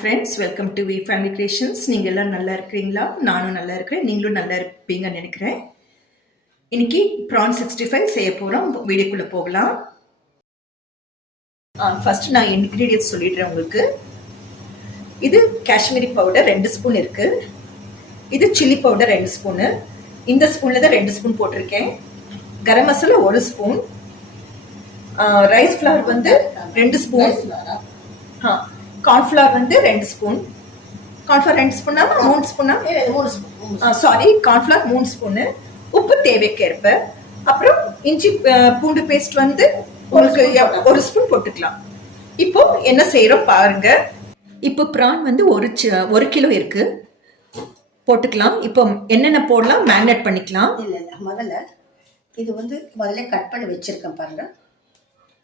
Friends, welcome to V family creations. நீங்கள் எல்லாம் நல்லா இருக்கிறீங்களா? நானும் நல்லா இருக்கிறேன், நீங்களும் நல்லா இருப்பீங்கன்னு நினைக்கிறேன். இன்னைக்கு ப்ரான் 65 செய்ய போகிறோம். வீடியோக்குள்ளே போகலாம். ஃபர்ஸ்ட் நான் இன்க்ரீடியன்ஸ் சொல்லிடுறேன் உங்களுக்கு. இது காஷ்மீரி பவுடர் 2 ஸ்பூன் இருக்குது. இது சில்லி பவுடர் 2 ஸ்பூனு. இந்த ஸ்பூனில் தான் 2 ஸ்பூன் போட்டிருக்கேன். Garam masala 1 spoon. Rice flower வந்து 2 ஸ்பூன். கார்ன்ஃப்ளவர் வந்து 2 spoon. Cornflour 2 ஸ்பூனா 3 ஸ்பூனா? 3 spoon. Sorry, cornflour 3 spoon. உப்பு தேவைக்கேற்ப. அப்புறம் இஞ்சி பூண்டு பேஸ்ட் வந்து உங்களுக்கு 1 ஸ்பூன் போட்டுக்கலாம். இப்போ என்ன செய்யறோம் பாருங்க. இப்போ ப்ரான் வந்து 1 கிலோ இருக்கு, போட்டுக்கலாம். இப்போ என்னென்ன போடலாம், மேரினேட் பண்ணிக்கலாம். இல்லை முதல்ல இது வந்து முதல்ல கட் பண்ணி வச்சிருக்கேன் பாருங்க.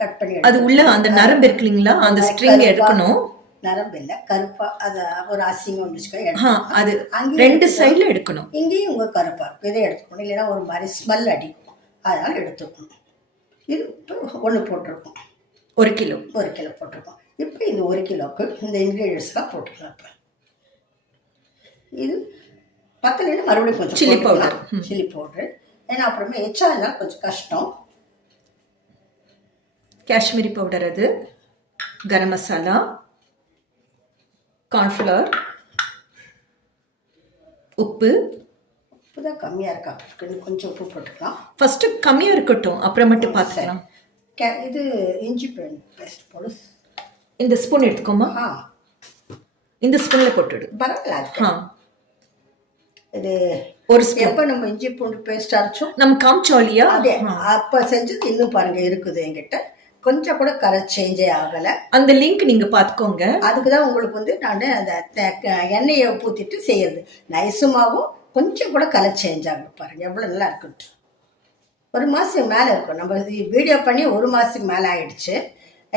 கட் பண்ணி அது உள்ள அந்த நரம்பு இருக்கு இல்லைங்களா, அந்த ஸ்ட்ரிங் எடுக்கணும். நரம்பு இல்லை, கருப்பா, அது ஒரு அசிங்கம் அது 2 சைட்ல எடுக்கணும். இங்கேயும் உங்க கருப்பா இதை எடுத்துக்கணும், இல்லைன்னா ஒரு மாதிரி ஸ்மெல் அடிக்கும், அதனால எடுத்துக்கணும். இது இப்போ 1 போட்டிருக்கோம். 1 கிலோ போட்டிருக்கோம். இப்போ இந்த 1 கிலோவுக்கு இந்த இன்க்ரீடியன்ஸ்லாம் போட்டுக்கலாம். இப்போ இது பத்தலைன்னு மறுபடியும் கொஞ்சம் சில்லி பவுடர். ஏன்னா அப்புறமே எச்சா இருந்தாலும் கொஞ்சம் கஷ்டம். காஷ்மீரி பவுடர், அது கரம் மசாலா, கார்ன்ஃப்ளவர், உப்பு தான் கம்மியாக இருக்கா, கொஞ்சம் உப்பு போட்டுக்கலாம். ஃபர்ஸ்ட் கம்மியாக இருக்கட்டும், அப்புறம் மட்டும் பார்த்துக்கலாம். இது இஞ்சி பேஸ்ட் போடு. இந்த ஸ்பூன் எடுத்துக்கோமா? இந்த ஸ்பூன்ல போட்டுடு. பரவாயில்ல. இது 1 ஸ்பூன். எப்போ நம்ம இஞ்சி பூண்டு பேஸ்ட் அரைச்சோம், நம்ம காமிச்சோம் இல்லையா, அதே அப்போ செஞ்சது இன்னும் பாருங்க இருக்குது என்கிட்ட. கொஞ்சம் கூட கலர் சேஞ்சே ஆகலை. அந்த லிங்க் நீங்கள் பார்த்துக்கோங்க. அதுக்கு தான் உங்களுக்கு வந்து நான் அந்த எண்ணெயை ஊற்றிட்டு செய்யறது. நைசுமாகவும் கொஞ்சம் கூட கலர் சேஞ்ச் ஆகும். பாருங்கள் எவ்வளோ நல்லா இருக்குன்ட்டு. 1 மாதத்துக்கு மேலே இருக்கும். நம்ம வீடியோ பண்ணி 1 மாதத்துக்கு மேலே ஆகிடுச்சு.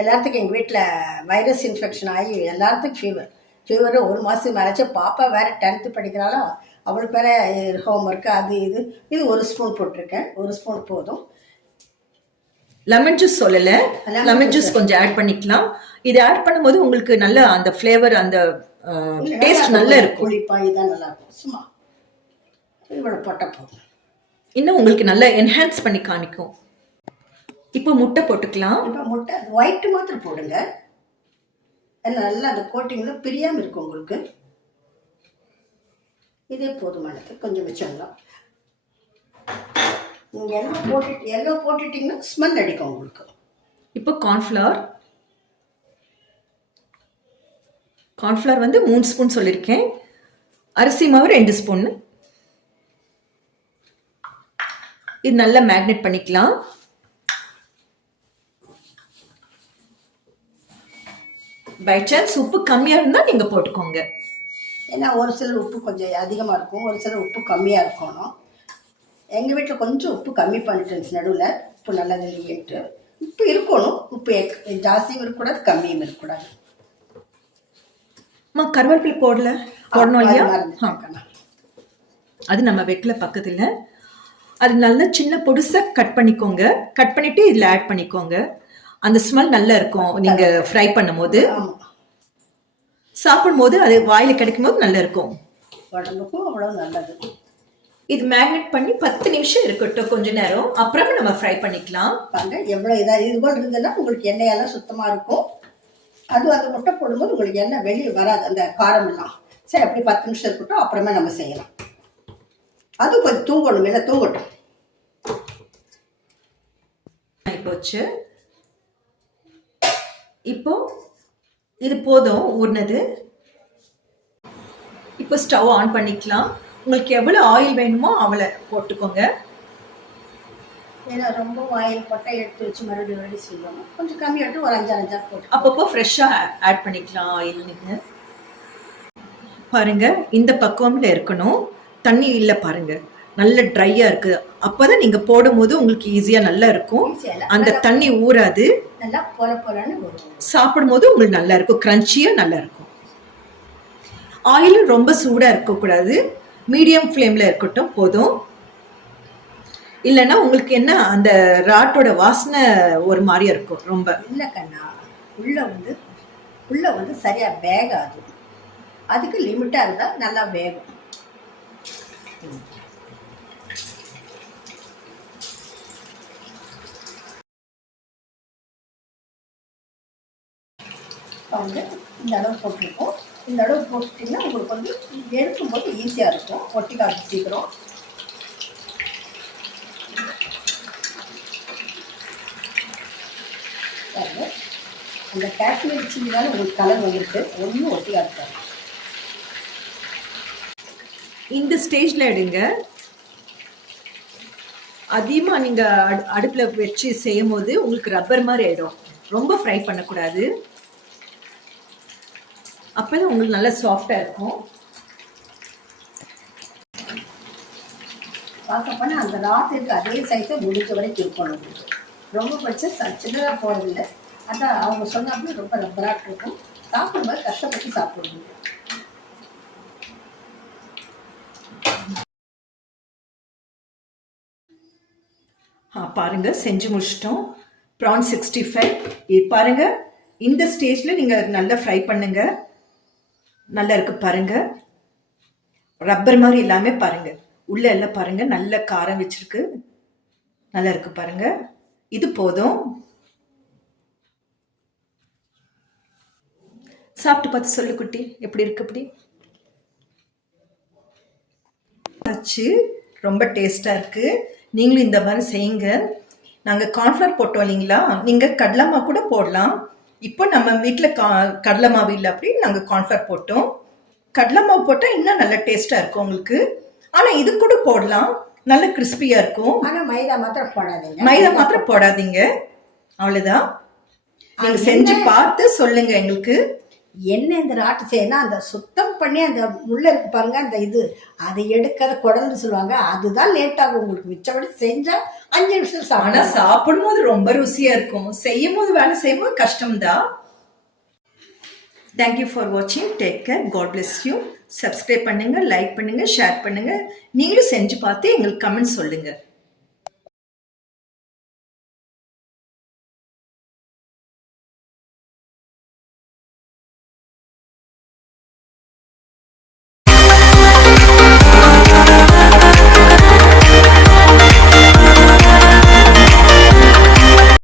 எல்லாத்துக்கும் எங்கள் வீட்டில் வைரஸ் இன்ஃபெக்ஷன் ஆகி எல்லாத்துக்கும் ஃபீவர் 1 மாதத்துக்கு மேலே ஆச்சு. பாப்பா வேறு 10th படிக்கிறாளோ, அவளுக்கு வேறு ஹோம் ஒர்க்கு அது இது 1 ஸ்பூன் போட்டிருக்கேன். 1 ஸ்பூன் போதும். லெமன் ஜூஸ் சொல்லலை, லெமன் ஜூஸ் கொஞ்சம் ஆட் பண்ணிக்கலாம். இது ஆட் பண்ணும்போது உங்களுக்கு நல்ல அந்த ஃப்ளேவர், அந்த டேஸ்ட் நல்லா இருக்கும். புளிப்பாய் தான் நல்லா இருக்கும். சும்மா இவ்வளோ போட்டால் போதும். இன்னும் உங்களுக்கு நல்லா என்ஹான்ஸ் பண்ணி காமிக்கும். இப்போ முட்டை போட்டுக்கலாம். இப்போ முட்டை ஒயிட்டு மாத்திரம் போடுங்க, நல்லா அந்த கோட்டிங்கில் பிரியாமல் இருக்கும் உங்களுக்கு. இதே போதுமானது, கொஞ்சம் வச்சிடலாம். நீங்கள் எல்லோ போட்டுட்டிங்கன்னா ஸ்மெல் அடிக்கும் உங்களுக்கு. இப்போ கார்ன்ஃப்ளவர் வந்து 3 ஸ்பூன் சொல்லியிருக்கேன். அரிசி மாவு 2 ஸ்பூன். இது நல்லா மேக்னேட் பண்ணிக்கலாம். பை சான்ஸ் உப்பு கம்மியாக இருந்தால் நீங்கள் போட்டுக்கோங்க. ஏன்னா ஒரு சிலர் உப்பு கொஞ்சம் அதிகமாக இருக்கும், ஒரு சிலர் உப்பு கம்மியாக இருக்கணும். எங்கள் வீட்டில் கொஞ்சம் உப்பு கம்மி பண்ணிட்டு நடுவில். உப்பு நல்லது இல்லைன்ட்டு உப்பு இருக்கணும். உப்பு ஜாஸ்தியும் இருக்கக்கூடாது, கம்மியும் இருக்கக்கூடாது. கருவேப்பிலை போடணும் இல்லையா? அது நம்ம வைக்கல பக்கத்தில். அது நல்லா சின்ன பொடுசாக கட் பண்ணிக்கோங்க. கட் பண்ணிவிட்டு இதில் ஆட் பண்ணிக்கோங்க. அந்த ஸ்மெல் நல்லா இருக்கும். நீங்கள் ஃப்ரை பண்ணும் போது, சாப்பிடும் போது, அது வாயில் கிடைக்கும் போது நல்லா இருக்கும். உடம்புக்கும் அவ்வளோ நல்லது. இது மேக்னேட் பண்ணி 10 நிமிஷம் இருக்கட்டும், கொஞ்ச நேரம். அப்புறமா நம்ம ஃப்ரை பண்ணிக்கலாம். பாருங்க எவ்வளோ இதாக இது போல் இருந்ததுன்னா உங்களுக்கு எண்ணெயெல்லாம் சுத்தமாக இருக்கும். அது முட்டை போடும்போது உங்களுக்கு எண்ணெய் வெளியே வராது, அந்த காரம் எல்லாம். சரி, அப்படி 10 நிமிஷம் இருக்கட்டும், அப்புறமா நம்ம செய்யலாம். அது கொஞ்சம் தூங்கணும், இல்லை தூங்கட்டும். போச்சு. இப்போ இது போதும் ஊறினது. இப்போ ஸ்டவ் ஆன் பண்ணிக்கலாம். உங்களுக்கு எவ்வளோ ஆயில் வேணுமோ அவ்வளோ போட்டுக்கோங்க. ஏன்னா ரொம்ப ஆயில் போட்டால் எடுத்து வச்சு மறுபடியும் செய்யணும். கொஞ்சம் கம்மியாகிட்டு ஒரு 5 போட்டு அப்பப்போ ஃப்ரெஷ்ஷாக ஆட் பண்ணிக்கலாம் ஆயில். நீங்கள் பாருங்கள், இந்த பக்குவமில் இருக்கணும். தண்ணி இல்லை பாருங்கள், நல்ல ட்ரையாக இருக்குது. அப்போ தான் நீங்கள் போடும்போது உங்களுக்கு ஈஸியாக நல்லா இருக்கும். அந்த தண்ணி ஊறாது, நல்லா போலன்னு வரும். சாப்பிடும் போது உங்களுக்கு நல்லா இருக்கும், க்ரன்ச்சியாக நல்லா இருக்கும். ஆயிலும் ரொம்ப சூடாக இருக்கக்கூடாது, மீடியம் ஃப்ளேமில் இருக்கட்டும் போதும். இல்லைன்னா உங்களுக்கு என்ன அந்த ராட்டோட வாசனை ஒரு மாதிரியா இருக்கும் ரொம்ப. இல்லை கண்ணா, உள்ள வந்து சரியாக வேகாது. அதுக்கு லிமிட்டாக இருந்தால் நல்லா வேகும். வந்து இந்த அளவு போட்டிருக்கோம். இந்த அளவு போட்டுட்டிங்கன்னா உங்களுக்கு வந்து எடுக்கும்போது ஈஸியாக இருக்கும், ஒட்டிக்காது சீக்கிரம். அந்த காஷ்மீரி சில்லினால உங்களுக்கு கலர் வந்துருக்கு, ஒன்றும் ஒட்டிக்காது இருக்காது. இந்த ஸ்டேஜில் எடுங்க. அதிகமாக நீங்கள் அடுப்பில் வச்சு செய்யும் போது உங்களுக்கு ரப்பர் மாதிரி ஆகிடும். ரொம்ப ஃப்ரை பண்ணக்கூடாது, அப்போ தான் உங்களுக்கு நல்லா சாஃப்டாக இருக்கும். பார்க்க போனால் அந்த ராட்டுக்கு அதே சைஸை முடிஞ்ச வரைக்கும் இருக்கணும். ரொம்ப பட்சம் சின்னதாக போகிறதில்ல. அதான் அவங்க சொன்னாப்புல ரொம்ப ரப்பராட்டு இருக்கும், சாப்பிடும்போது கஷ்டப்பட்டு சாப்பிடுவோம். பாருங்க, செஞ்சு முடிச்சிட்டோம். ப்ரான் 65 இது பாருங்க. இந்த ஸ்டேஜில் நீங்கள் நல்லா ஃப்ரை பண்ணுங்க. நல்லா இருக்கு பாருங்க, ரப்பர் மாதிரி எல்லாமே பாருங்க. உள்ள எல்லாம் பாருங்க, நல்ல காரம் வச்சிருக்கு, நல்லா இருக்கு பாருங்க. இது போதும். சாப்பிட்டு பார்த்து சொல்லு குட்டி, எப்படி இருக்கு? அப்படி ஆச்சு, ரொம்ப டேஸ்டா இருக்கு. நீங்களும் இந்த மாதிரி செய்யுங்க. நாங்கள் கார்ன்ஃப்ளவர் போட்டோம் இல்லைங்களா, நீங்கள் கடலை மாவு கூட போடலாம். இப்போ நம்ம வீட்டில் கடலை மாவு இல்லை, அப்படி நாங்கள் கார்ன்ஃப்ளவர் போட்டோம். கடலை மாவு போட்டால் இன்னும் நல்ல டேஸ்ட்டாக இருக்கும் உங்களுக்கு. ஆனால் இது கூட போடலாம், நல்ல கிறிஸ்பியாக இருக்கும். ஆனால் மைதா மாத்திரம் போடாதீங்க. மைதா மாத்திரம் போடாதீங்க, அவ்வளோதான். நீங்கள் செஞ்சு பார்த்து சொல்லுங்க எங்களுக்கு. என்ன இந்த ராட்டு செய்யணும், அந்த சுத்தம் பண்ணி அந்த முள்ள இருக்கு பாருங்க, அந்த இது அதை எடுக்காத குடல்னு சொல்லுவாங்க, அதுதான் லேட் ஆகும் உங்களுக்கு. மிச்சப்படி செஞ்சால் 5 நிமிஷம் சாப்பிடும். ஆனால் சாப்பிடும்போது ரொம்ப ருசியாக இருக்கும், செய்யும் போது வேலை செய்யும்போது கஷ்டம்தான். தேங்க்யூ ஃபார் வாட்சிங். Take care. God bless you. Subscribe பண்ணுங்க, லைக் பண்ணுங்க, ஷேர் பண்ணுங்க. நீங்களும் செஞ்சு பார்த்து எங்களுக்கு கமெண்ட் சொல்லுங்க.